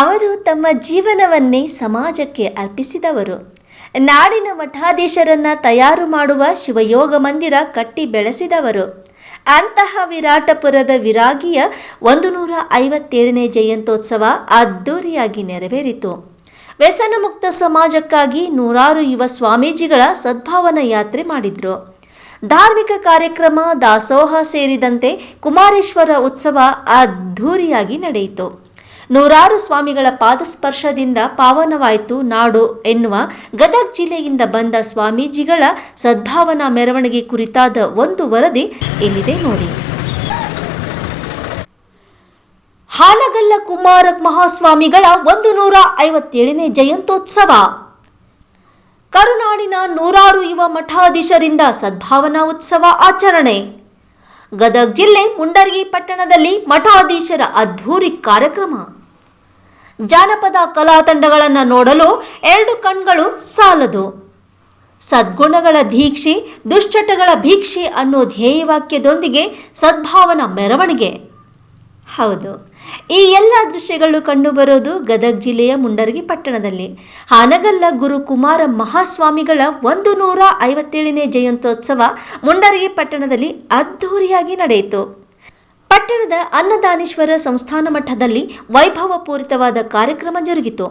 ಅವರು ತಮ್ಮ ಜೀವನವನ್ನೇ ಸಮಾಜಕ್ಕೆ ಅರ್ಪಿಸಿದವರು. ನಾಡಿನ ಮಠಾಧೀಶರನ್ನ ತಯಾರು ಮಾಡುವ ಶಿವಯೋಗ ಮಂದಿರ ಕಟ್ಟಿ ಬೆಳೆಸಿದವರು. ಅಂತಹ ವಿರಾಟಪುರದ ವಿರಾಗಿಯ 157ನೇ ಜಯಂತ್ಯೋತ್ಸವ ಅದ್ದೂರಿಯಾಗಿ ನೆರವೇರಿತು. ವ್ಯಸನ ಮುಕ್ತ ಸಮಾಜಕ್ಕಾಗಿ ನೂರಾರು ಯುವ ಸ್ವಾಮೀಜಿಗಳ ಸದ್ಭಾವನಾ ಯಾತ್ರೆ ಮಾಡಿದ್ರು. ಧಾರ್ಮಿಕ ಕಾರ್ಯಕ್ರಮ, ದಾಸೋಹ ಸೇರಿದಂತೆ ಕುಮಾರೇಶ್ವರ ಉತ್ಸವ ಅದ್ದೂರಿಯಾಗಿ ನಡೆಯಿತು. ನೂರಾರು ಸ್ವಾಮಿಗಳ ಪಾದಸ್ಪರ್ಶದಿಂದ ಪಾವನವಾಯಿತು ನಾಡು ಎನ್ನುವ ಗದಗ ಜಿಲ್ಲೆಯಿಂದ ಬಂದ ಸ್ವಾಮೀಜಿಗಳ ಸದ್ಭಾವನಾ ಮೆರವಣಿಗೆ ಕುರಿತಾದ ಒಂದು ವರದಿ ಇಲ್ಲಿದೆ ನೋಡಿ. ಹಾನಗಲ್ಲ ಕುಮಾರ ಮಹಾಸ್ವಾಮಿಗಳ 157ನೇ ಜಯಂತ್ಯೋತ್ಸವ. ಕರುನಾಡಿನ ನೂರಾರು ಯುವ ಮಠಾಧೀಶರಿಂದ ಸದ್ಭಾವನಾ ಉತ್ಸವ ಆಚರಣೆ. ಗದಗ ಜಿಲ್ಲೆ ಮುಂಡರಗಿ ಪಟ್ಟಣದಲ್ಲಿ ಮಠಾಧೀಶರ ಅದ್ಧೂರಿ ಕಾರ್ಯಕ್ರಮ. ಜಾನಪದ ಕಲಾ ತಂಡಗಳನ್ನು ನೋಡಲು 2 ಕಣ್ಗಳು ಸಾಲದು. ಸದ್ಗುಣಗಳ ದೀಕ್ಷೆ, ದುಶ್ಚಟಗಳ ಭಿಕ್ಷೆ ಅನ್ನೋ ಧ್ಯೇಯವಾಕ್ಯದೊಂದಿಗೆ ಸದ್ಭಾವನಾ ಮೆರವಣಿಗೆ. ಹೌದು, ಈ ಎಲ್ಲ ದೃಶ್ಯಗಳು ಕಂಡುಬರೋದು ಗದಗ ಜಿಲ್ಲೆಯ ಮುಂಡರಗಿ ಪಟ್ಟಣದಲ್ಲಿ. ಹಾನಗಲ್ಲ ಗುರು ಕುಮಾರ ಮಹಾಸ್ವಾಮಿಗಳ 157ನೇ ಜಯಂತ್ಯೋತ್ಸವ ಮುಂಡರಗಿ ಪಟ್ಟಣದಲ್ಲಿ ಅದ್ಧೂರಿಯಾಗಿ ನಡೆಯಿತು. ಪಟ್ಟಣದ ಅನ್ನದಾನೇಶ್ವರ ಸಂಸ್ಥಾನ ಮಠದಲ್ಲಿ ವೈಭವಪೂರಿತವಾದ ಕಾರ್ಯಕ್ರಮ ಜರುಗಿತು.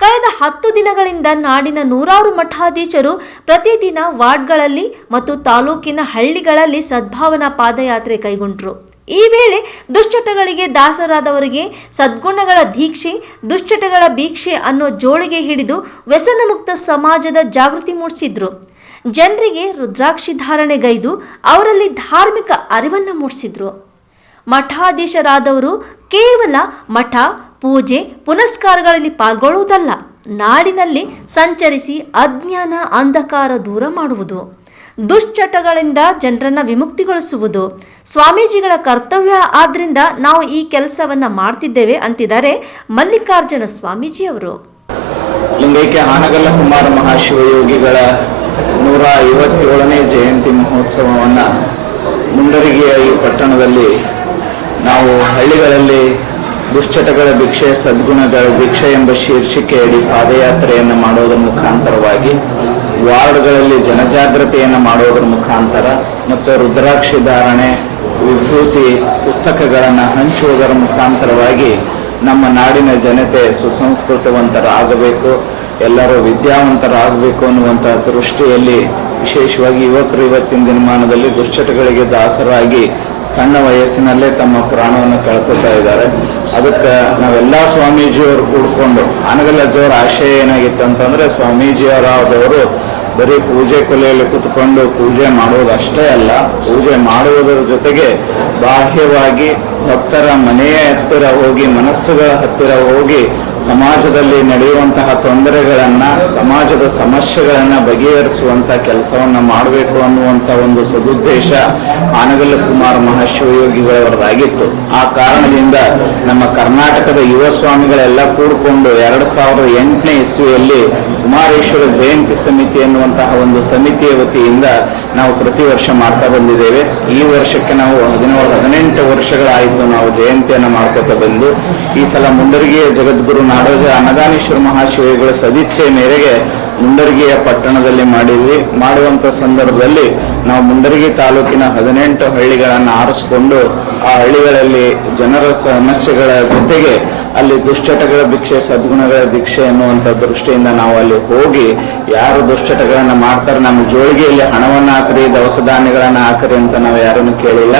ಕಳೆದ 10 ದಿನಗಳಿಂದ ನಾಡಿನ ನೂರಾರು ಮಠಾಧೀಶರು ಪ್ರತಿದಿನ ವಾರ್ಡ್ಗಳಲ್ಲಿ ಮತ್ತು ತಾಲೂಕಿನ ಹಳ್ಳಿಗಳಲ್ಲಿ ಸದ್ಭಾವನಾ ಪಾದಯಾತ್ರೆ ಕೈಗೊಂಡರು. ಈ ವೇಳೆ ದುಶ್ಚಟಗಳಿಗೆ ದಾಸರಾದವರಿಗೆ ಸದ್ಗುಣಗಳ ದೀಕ್ಷೆ, ದುಶ್ಚಟಗಳ ಭಿಕ್ಷೆ ಅನ್ನೋ ಜೋಳಿಗೆ ಹಿಡಿದು ವ್ಯಸನ ಮುಕ್ತ ಸಮಾಜದ ಜಾಗೃತಿ ಮೂಡಿಸಿದ್ರು. ಜನರಿಗೆ ರುದ್ರಾಕ್ಷಿ ಧಾರಣೆಗೈದು ಅವರಲ್ಲಿ ಧಾರ್ಮಿಕ ಅರಿವನ್ನು ಮೂಡಿಸಿದ್ರು. ಮಠಾಧೀಶರಾದವರು ಕೇವಲ ಮಠ, ಪೂಜೆ, ಪುನಸ್ಕಾರಗಳಲ್ಲಿ ಪಾಲ್ಗೊಳ್ಳುವುದಲ್ಲ, ನಾಡಿನಲ್ಲಿ ಸಂಚರಿಸಿ ಅಜ್ಞಾನ, ಅಂಧಕಾರ ದೂರ ಮಾಡುವುದು, ದುಶ್ಚಟಗಳಿಂದ ಜನರನ್ನು ವಿಮುಕ್ತಿಗೊಳಿಸುವುದು ಸ್ವಾಮೀಜಿಗಳ ಕರ್ತವ್ಯ. ಆದ್ದರಿಂದ ನಾವು ಈ ಕೆಲಸವನ್ನ ಮಾಡ್ತಿದ್ದೇವೆ ಅಂತಿದ್ದಾರೆ ಮಲ್ಲಿಕಾರ್ಜುನ ಸ್ವಾಮೀಜಿಯವರು. ಲಿಂಗೈಕ್ಯ ಹಾನಗಲ್ಲ ಕುಮಾರ ಮಹಾಶಿವಯೋಗಿಗಳ 157ನೇ ಜಯಂತಿ ಮಹೋತ್ಸವವನ್ನು ಮುಂಡರಗಿಯ ಈ ಪಟ್ಟಣದಲ್ಲಿ ನಾವು ಹಳ್ಳಿಗಳಲ್ಲಿ ದುಶ್ಚಟಗಳ ಭಿಕ್ಷೆ, ಸದ್ಗುಣಗಳ ಭಿಕ್ಷೆ ಎಂಬ ಶೀರ್ಷಿಕೆಯಡಿ ಪಾದಯಾತ್ರೆಯನ್ನು ಮಾಡೋದರ ಮುಖಾಂತರವಾಗಿ ವಾರ್ಡ್ಗಳಲ್ಲಿ ಜನಜಾಗೃತಿಯನ್ನು ಮಾಡೋದರ ಮುಖಾಂತರ ಮತ್ತು ರುದ್ರಾಕ್ಷಿ ಧಾರಣೆ, ವಿಭೂತಿ, ಪುಸ್ತಕಗಳನ್ನು ಹಂಚುವುದರ ಮುಖಾಂತರವಾಗಿ ನಮ್ಮ ನಾಡಿನ ಜನತೆ ಸುಸಂಸ್ಕೃತವಂತರಾಗಬೇಕು, ಎಲ್ಲರೂ ವಿದ್ಯಾವಂತರಾಗಬೇಕು ಅನ್ನುವಂಥ ದೃಷ್ಟಿಯಲ್ಲಿ ವಿಶೇಷವಾಗಿ ಯುವಕರು ಇವತ್ತಿನ ದಿನಮಾನದಲ್ಲಿ ದುಶ್ಚಟಗಳಿಗೆ ದಾಸರಾಗಿ ಸಣ್ಣ ವಯಸ್ಸಿನಲ್ಲೇ ತಮ್ಮ ಪ್ರಾಣವನ್ನು ಕಳ್ಕೊತಾ ಇದ್ದಾರೆ. ಅದಕ್ಕೆ ನಾವೆಲ್ಲ ಸ್ವಾಮೀಜಿಯವರು ಕೂಡ್ಕೊಂಡು, ಹಾನಗಲ್ಲ ಜೋರ ಆಶಯ ಏನಾಗಿತ್ತು ಅಂತಂದರೆ, ಸ್ವಾಮೀಜಿಯವರಾದವರು ಬರೀ ಪೂಜೆ ಕೊಲೆಯಲ್ಲಿ ಕೂತ್ಕೊಂಡು ಪೂಜೆ ಮಾಡುವುದು ಅಷ್ಟೇ ಅಲ್ಲ, ಪೂಜೆ ಮಾಡುವುದರ ಜೊತೆಗೆ ಬಾಹ್ಯವಾಗಿ ಭಕ್ತರ ಮನೆಯ ಹತ್ತಿರ ಹೋಗಿ, ಮನಸ್ಸುಗಳ ಹತ್ತಿರ ಹೋಗಿ ಸಮಾಜದಲ್ಲಿ ನಡೆಯುವಂತಹ ತೊಂದರೆಗಳನ್ನು, ಸಮಾಜದ ಸಮಸ್ಯೆಗಳನ್ನು ಬಗೆಹರಿಸುವಂಥ ಕೆಲಸವನ್ನು ಮಾಡಬೇಕು ಅನ್ನುವಂಥ ಒಂದು ಸದುದ್ದೇಶ ಹಾನಗಲ್ಲ ಕುಮಾರ ಮಹಾಶಿವಯೋಗಿಗಳವರದಾಗಿತ್ತು. ಆ ಕಾರಣದಿಂದ ನಮ್ಮ ಕರ್ನಾಟಕದ ಯುವ ಸ್ವಾಮಿಗಳೆಲ್ಲ ಕೂಡಿಕೊಂಡು 2008ನೇ ಇಸ್ವಿಯಲ್ಲಿ ಕುಮಾರೇಶ್ವರ ಜಯಂತಿ ಸಮಿತಿ ಎನ್ನುವಂತಹ ಒಂದು ಸಮಿತಿಯ ವತಿಯಿಂದ ನಾವು ಪ್ರತಿ ವರ್ಷ ಮಾಡ್ತಾ ಬಂದಿದ್ದೇವೆ. ಈ ವರ್ಷಕ್ಕೆ ನಾವು 18 ವರ್ಷಗಳಾಯಿತು ನಾವು ಜಯಂತಿಯನ್ನು ಮಾಡ್ಕೊತಾ ಬಂದು. ಈ ಸಲ ಮುಂಡರಗಿಯ ಜಗದ್ಗುರು ನಾಡೋಜ ಅನ್ನದಾನೇಶ್ವರ ಮಹಾಶಿವಗಳ ಸದಿಚ್ಛೆ ಮೇರೆಗೆ ಮುಂಡರಗಿಯ ಪಟ್ಟಣದಲ್ಲಿ ಮಾಡಿದ್ವಿ. ಮಾಡುವಂಥ ಸಂದರ್ಭದಲ್ಲಿ ನಾವು ಮುಂಡರಗಿ ತಾಲೂಕಿನ 18 ಹಳ್ಳಿಗಳನ್ನು ಆರಿಸ್ಕೊಂಡು ಆ ಹಳ್ಳಿಗಳಲ್ಲಿ ಜನರ ಸಮಸ್ಯೆಗಳ ಜೊತೆಗೆ ಅಲ್ಲಿ ದುಶ್ಚಟಗಳ ಭಿಕ್ಷೆ, ಸದ್ಗುಣಗಳ ದೀಕ್ಷೆ ಎನ್ನುವಂಥ ದೃಷ್ಟಿಯಿಂದ ನಾವು ಅಲ್ಲಿ ಹೋಗಿ ಯಾರು ದುಶ್ಚಟಗಳನ್ನು ಮಾಡ್ತಾರೆ ನಮ್ಮ ಜೋಳಿಗೆಯಲ್ಲಿ ಹಣವನ್ನು ಹಾಕ್ರಿ, ದವಸ ಧಾನ್ಯಗಳನ್ನು ಹಾಕ್ರಿ ಅಂತ ನಾವು ಯಾರನ್ನು ಕೇಳಿಲ್ಲ.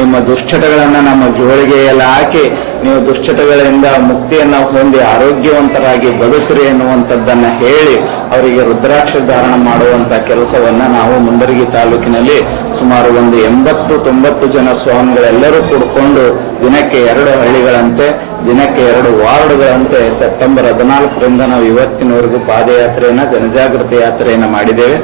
ನಿಮ್ಮ ದುಶ್ಚಟಗಳನ್ನು ನಮ್ಮ ಜೋಳಿಗೆಯಲ್ಲಿ ಹಾಕಿ ನೀವು ದುಶ್ಚಟಗಳಿಂದ ಮುಕ್ತಿಯನ್ನು ಹೊಂದಿ ಆರೋಗ್ಯವಂತರಾಗಿ ಬದುಕ್ರಿ ಎನ್ನುವಂಥದ್ದನ್ನು ಹೇಳಿ ಅವರಿಗೆ ರುದ್ರಾಕ್ಷ ಧಾರಣ ಮಾಡುವಂಥ ಕೆಲಸವನ್ನು ನಾವು ಮುಂಡರಗಿ ತಾಲೂಕಿನಲ್ಲಿ ಸುಮಾರು ಒಂದು 80-90 ಜನ ಸ್ವಾಮಿಗಳೆಲ್ಲರೂ ಕೂಡಿಕೊಂಡು ದಿನಕ್ಕೆ 2 ಹಳ್ಳಿಗಳಂತೆ, ದಿನಕ್ಕೆ 2 ವಾರ್ಡ್ಗಳಂತೆ ಸೆಪ್ಟೆಂಬರ್ 14ರಿಂದ ನಾವು ಇವತ್ತಿನವರೆಗೂ ಪಾದಯಾತ್ರೆಯನ್ನು, ಜನಜಾಗೃತಿ ಯಾತ್ರೆಯನ್ನು ಮಾಡಿದ್ದೇವೆ.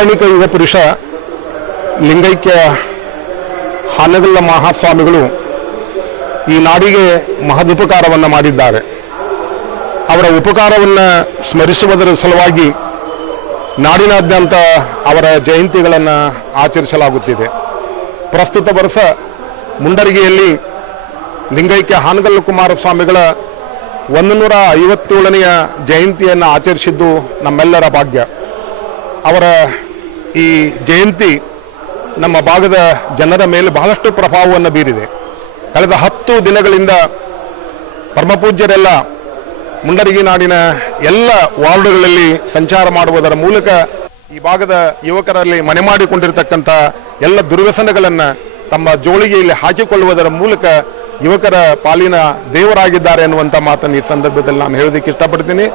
ಪೌರಾಣಿಕ ಯುಗ ಪುರುಷ ಲಿಂಗೈಕ್ಯ ಹಾನಗಲ್ಲ ಮಹಾಸ್ವಾಮಿಗಳು ಈ ನಾಡಿಗೆ ಮಹದುಪಕಾರವನ್ನು ಮಾಡಿದ್ದಾರೆ. ಅವರ ಉಪಕಾರವನ್ನು ಸ್ಮರಿಸುವುದರ ಸಲುವಾಗಿ ನಾಡಿನಾದ್ಯಂತ ಅವರ ಜಯಂತಿಗಳನ್ನು ಆಚರಿಸಲಾಗುತ್ತಿದೆ. ಪ್ರಸ್ತುತ ವರ್ಷ ಮುಂಡರಗಿಯಲ್ಲಿ ಲಿಂಗೈಕ್ಯ ಹಾನಗಲ್ಲ ಕುಮಾರಸ್ವಾಮಿಗಳ 157ನೆಯ ಜಯಂತಿಯನ್ನು ಆಚರಿಸಿದ್ದು ನಮ್ಮೆಲ್ಲರ ಭಾಗ್ಯ. ಅವರ ಈ ಜಯಂತಿ ನಮ್ಮ ಭಾಗದ ಜನರ ಮೇಲೆ ಬಹಳಷ್ಟು ಪ್ರಭಾವವನ್ನು ಬೀರಿದೆ. ಕಳೆದ 10 ದಿನಗಳಿಂದ ಪರಮಪೂಜ್ಯರೆಲ್ಲ ಮುಂಡರಗಿ ನಾಡಿನ ಎಲ್ಲ ವಾರ್ಡುಗಳಲ್ಲಿ ಸಂಚಾರ ಮಾಡುವುದರ ಮೂಲಕ ಈ ಭಾಗದ ಯುವಕರಲ್ಲಿ ಮನೆ ಮಾಡಿಕೊಂಡಿರತಕ್ಕಂಥ ಎಲ್ಲ ದುರ್ವ್ಯಸನಗಳನ್ನು ತಮ್ಮ ಜೋಳಿಗೆಯಲ್ಲಿ ಹಾಕಿಕೊಳ್ಳುವುದರ ಮೂಲಕ ಯುವಕರ ಪಾಲಿನ ದೇವರಾಗಿದ್ದಾರೆ ಅನ್ನುವಂಥ ಮಾತನ್ನು ಈ ಸಂದರ್ಭದಲ್ಲಿ ನಾನು ಹೇಳೋದಕ್ಕೆ ಇಷ್ಟಪಡ್ತೀನಿ.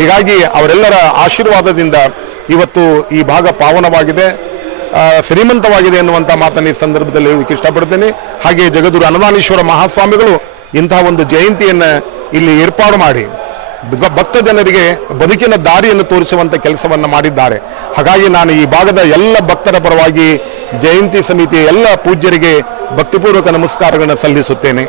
ಹೀಗಾಗಿ ಅವರೆಲ್ಲರ ಆಶೀರ್ವಾದದಿಂದ ಇವತ್ತು ಈ ಭಾಗ ಪಾವನವಾಗಿದೆ, ಶ್ರೀಮಂತವಾಗಿದೆ ಎನ್ನುವಂಥ ಮಾತನ್ನು ಈ ಸಂದರ್ಭದಲ್ಲಿ ಹೇಳೋದಕ್ಕೆ ಇಷ್ಟಪಡ್ತೀನಿ. ಹಾಗೆ ಜಗದ್ಗುರು ಅನ್ನದಾನೀಶ್ವರ ಮಹಾಸ್ವಾಮಿಗಳು ಇಂತಹ ಒಂದು ಜಯಂತಿಯನ್ನು ಇಲ್ಲಿ ಏರ್ಪಾಡು ಮಾಡಿ ಭಕ್ತ ಜನರಿಗೆ ಬದುಕಿನ ದಾರಿಯನ್ನು ತೋರಿಸುವಂಥ ಕೆಲಸವನ್ನು ಮಾಡಿದ್ದಾರೆ. ಹಾಗಾಗಿ ನಾನು ಈ ಭಾಗದ ಎಲ್ಲ ಭಕ್ತರ ಪರವಾಗಿ ಜಯಂತಿ ಸಮಿತಿಯ ಎಲ್ಲ ಪೂಜ್ಯರಿಗೆ ಭಕ್ತಿಪೂರ್ವಕ ನಮಸ್ಕಾರಗಳನ್ನು ಸಲ್ಲಿಸುತ್ತೇನೆ.